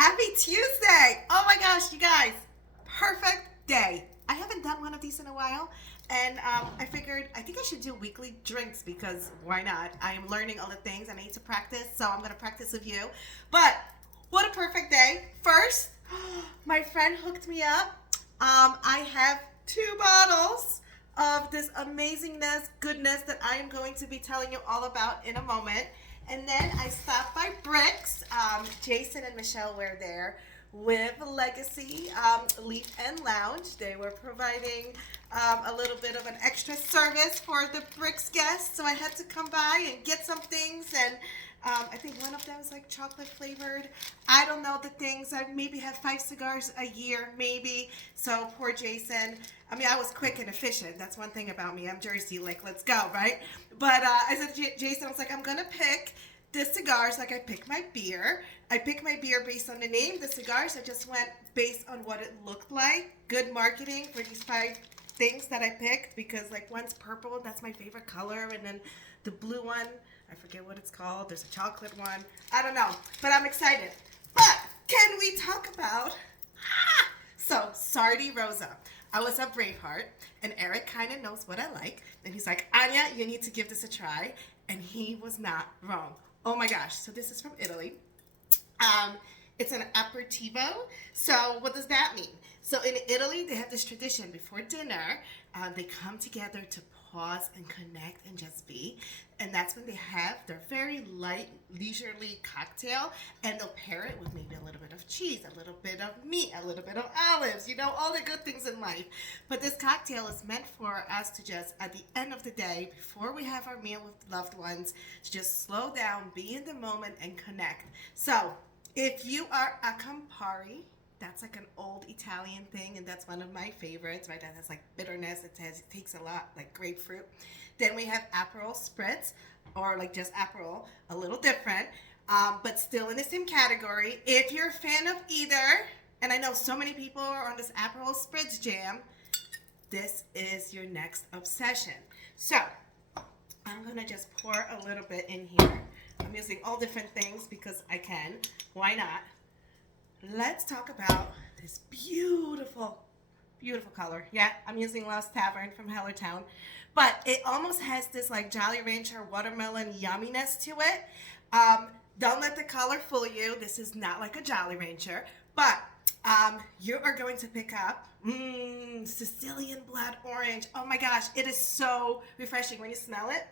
Happy Tuesday! Oh my gosh, you guys, perfect day. I haven't done one of these in a while, and I figured I think I should do weekly drinks because why not? I am learning all the things I need to practice, so I'm going to practice with you. But what a perfect day. First, my friend hooked me up. I have 2 bottles of this amazingness, goodness that I am going to be telling you all about in a moment. And then I stopped by Brix. Jason and Michelle were there with Legacy Leaf and Lounge. They were providing a little bit of an extra service for the Brix guests. So I had to come by and get some things. And I think one of them is like chocolate flavored. I don't know the things. I maybe have 5 cigars a year, maybe. So poor Jason. I mean, I was quick and efficient. That's one thing about me. I'm Jersey, like, let's go, right? But I said to Jason, I was like, I'm going to pick the cigars like I pick my beer. I pick my beer based on the name. The cigars, I just went based on what it looked like. Good marketing for these 5 things that I picked because, like, one's purple. That's my favorite color. And then the blue one, I forget what it's called. There's a chocolate one. I don't know. But I'm excited. But can we talk about... So, Sarti Rosa. I was at Braveheart, and Eric kind of knows what I like. And he's like, Anya, you need to give this a try. And he was not wrong. Oh my gosh. So this is from Italy. It's an aperitivo. So what does that mean? So in Italy, they have this tradition before dinner. They come together to pause and connect and just be. And that's when they have their very light, leisurely cocktail. And they'll pair it with maybe a little bit of cheese, a little bit of meat, a little bit of olives, you know, all the good things in life. But this cocktail is meant for us to just, at the end of the day, before we have our meal with loved ones, to just slow down, be in the moment, and connect. So if you are a Campari, that's like an old Italian thing, and that's one of my favorites, right? That has like bitterness. It takes a lot, like grapefruit. Then we have Aperol Spritz, or like just Aperol, a little different, but still in the same category. If you're a fan of either, and I know so many people are on this Aperol Spritz jam, this is your next obsession. So I'm gonna just pour a little bit in here. I'm using all different things because I can. Why not? Let's talk about this beautiful, beautiful color. Yeah, I'm using Lost Tavern from Hellertown. But it almost has this like Jolly Rancher watermelon yumminess to it. Don't let the color fool you. This is not like a Jolly Rancher. But you are going to pick up Sicilian blood orange. Oh my gosh, it is so refreshing when you smell it.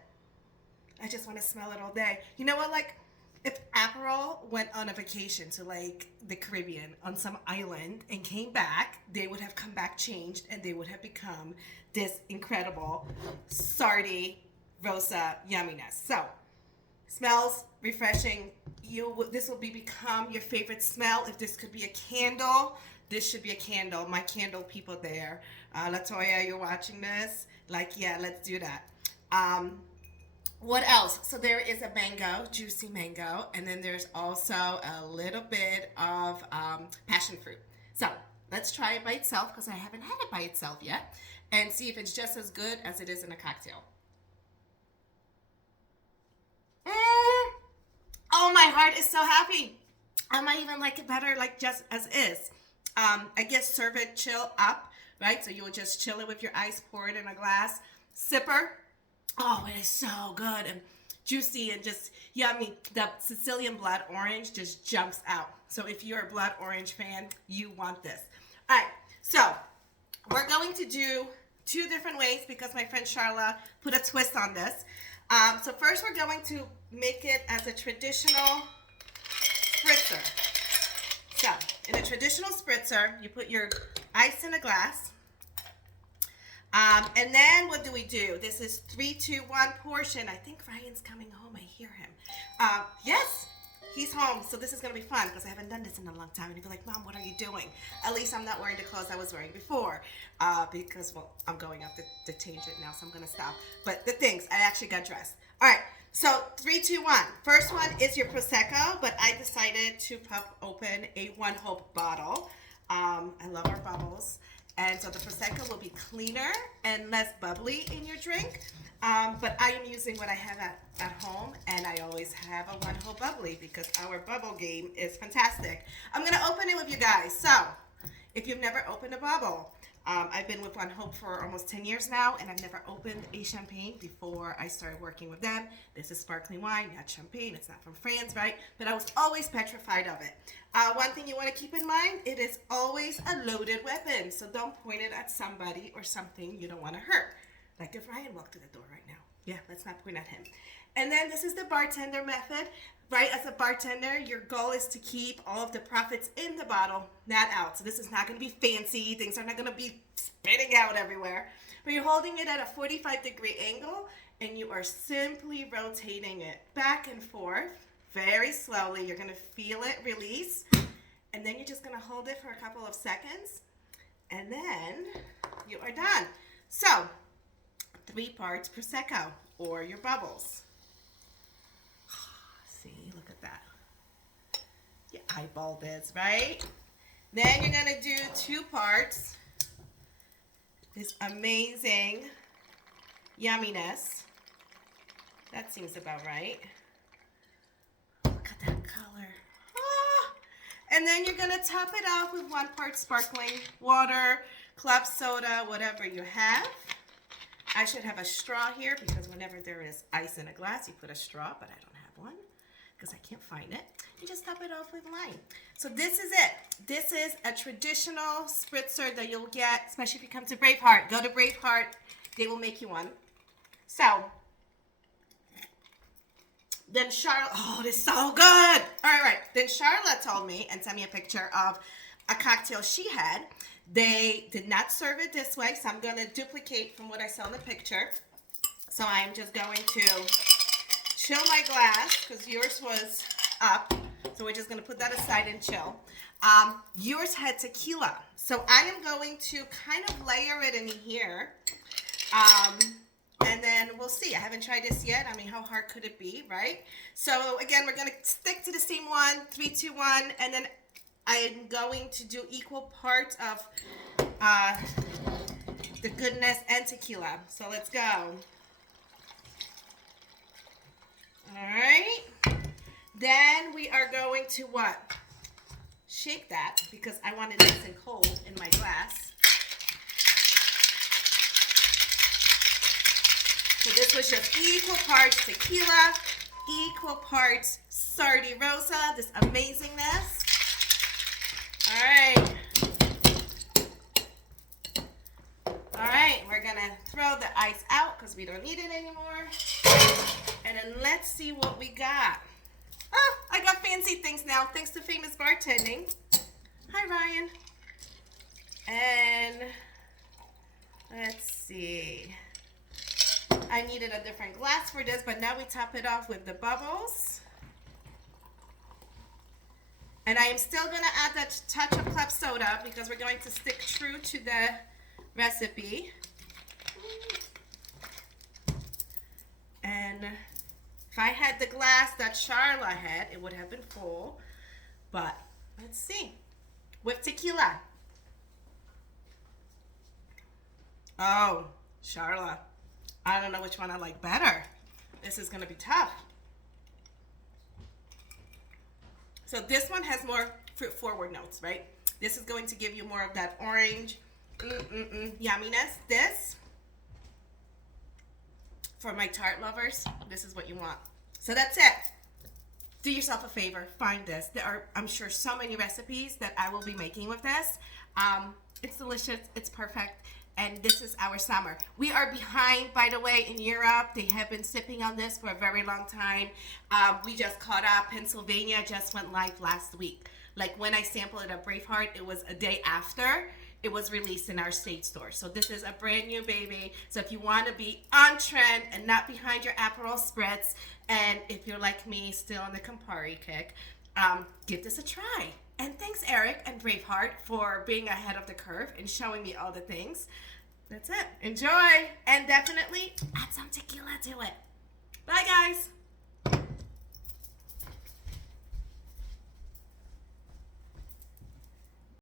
I just want to smell it all day. You know what, like, if Aperol went on a vacation to like the Caribbean on some island and came back, they would have come back changed and they would have become this incredible Sarti Rosa yumminess. So, smells refreshing. This will become your favorite smell. If this could be a candle, this should be a candle. My candle people there. Latoya, you're watching this? Like, yeah, let's do that. What else? So there is a mango, juicy mango, and then there's also a little bit of passion fruit. So let's try it by itself because I haven't had it by itself yet, and see if it's just as good as it is in a cocktail. Oh, my heart is so happy. I might even like it better like just as is. I guess serve it chill up, right? So you will just chill it with your ice, pour it in a glass, sipper. Oh, it is so good and juicy and just yummy. The Sicilian blood orange just jumps out. So if you're a blood orange fan, you want this. All right, so we're going to do 2 different ways because my friend Charla put a twist on this. So first we're going to make it as a traditional spritzer. So in a traditional spritzer, you put your ice in a glass. And then what do we do? This is 3, 2, 1 portion. I think Ryan's coming home. I hear him. Yes, he's home. So this is going to be fun because I haven't done this in a long time. And he'll be like, Mom, what are you doing? At least I'm not wearing the clothes I was wearing before. Because, well, I'm going up the tangent now, so I'm going to stop. But the things, I actually got dressed. All right. So 3, 2, 1. First one is your Prosecco, but I decided to pop open a One Hope bottle. I love our bubbles. And so the Prosecco will be cleaner and less bubbly in your drink. But I am using what I have at home, and I always have a one whole bubbly because our bubble game is fantastic. I'm going to open it with you guys. So if you've never opened a bubble, I've been with One Hope for almost 10 years now, and I've never opened a champagne before I started working with them. This is sparkling wine, not champagne. It's not from France, right? But I was always petrified of it. One thing you want to keep in mind, it is always a loaded weapon. So don't point it at somebody or something you don't want to hurt. Like if Ryan walked through the door right now. Yeah, let's not point at him. And then this is the bartender method. Right, as a bartender, your goal is to keep all of the profits in the bottle, not out. So this is not going to be fancy. Things are not going to be spitting out everywhere. But you're holding it at a 45-degree angle, and you are simply rotating it back and forth very slowly. You're going to feel it release. And then you're just going to hold it for a couple of seconds. And then you are done. So 3 parts Prosecco, or your bubbles. See, look at that. You eyeball this, right? Then you're going to do 2 parts. This amazing yumminess. That seems about right. Look at that color. Ah! And then you're going to top it off with 1 part sparkling water, club soda, whatever you have. I should have a straw here because whenever there is ice in a glass, you put a straw, but I don't have one because I can't find it. You just top it off with lime. So this is it. This is a traditional spritzer that you'll get, especially if you come to Braveheart. Go to Braveheart. They will make you one. So then Charlotte, oh, this is so good. All right. Then Charlotte told me and sent me a picture of a cocktail she had. They did not serve it this way, so I'm going to duplicate from what I saw in the picture. So I am just going to chill my glass because yours was up. So we're just going to put that aside and chill. Yours had tequila. So I am going to kind of layer it in here. And then we'll see. I haven't tried this yet. I mean, how hard could it be, right? So again, we're going to stick to the same one, 3, 2, 1. And then I'm going to do equal parts of the goodness and tequila. So let's go. All right. Then we are going to what? Shake that because I want it nice and cold in my glass. So this was just equal parts tequila, equal parts Sarti Rosa, this amazingness. All right. All right, we're gonna throw the ice out because we don't need it anymore. And then let's see what we got. Oh, I got fancy things now thanks to famous bartending. Hi, Ryan. And let's see. I needed a different glass for this, but now we top it off with the bubbles. And I am still going to add that touch of club soda because we're going to stick true to the recipe. And if I had the glass that Charla had, it would have been full. But let's see. With tequila. Oh, Charla. I don't know which one I like better. This is going to be tough. So this one has more fruit forward notes, right? This is going to give you more of that orange yumminess. This, for my tart lovers, this is what you want. So that's it. Do yourself a favor. Find this. There are, I'm sure, so many recipes that I will be making with this. It's delicious. It's perfect. And this is our summer. We are behind, by the way, in Europe. They have been sipping on this for a very long time. We just caught up. Pennsylvania just went live last week. Like when I sampled it at Braveheart, it was a day after it was released in our state store. So this is a brand new baby. So if you want to be on trend and not behind your Aperol Spritz, and if you're like me, still on the Campari kick, give this a try. And thanks, Eric and Braveheart, for being ahead of the curve and showing me all the things. That's it. Enjoy. And definitely add some tequila to it. Bye, guys.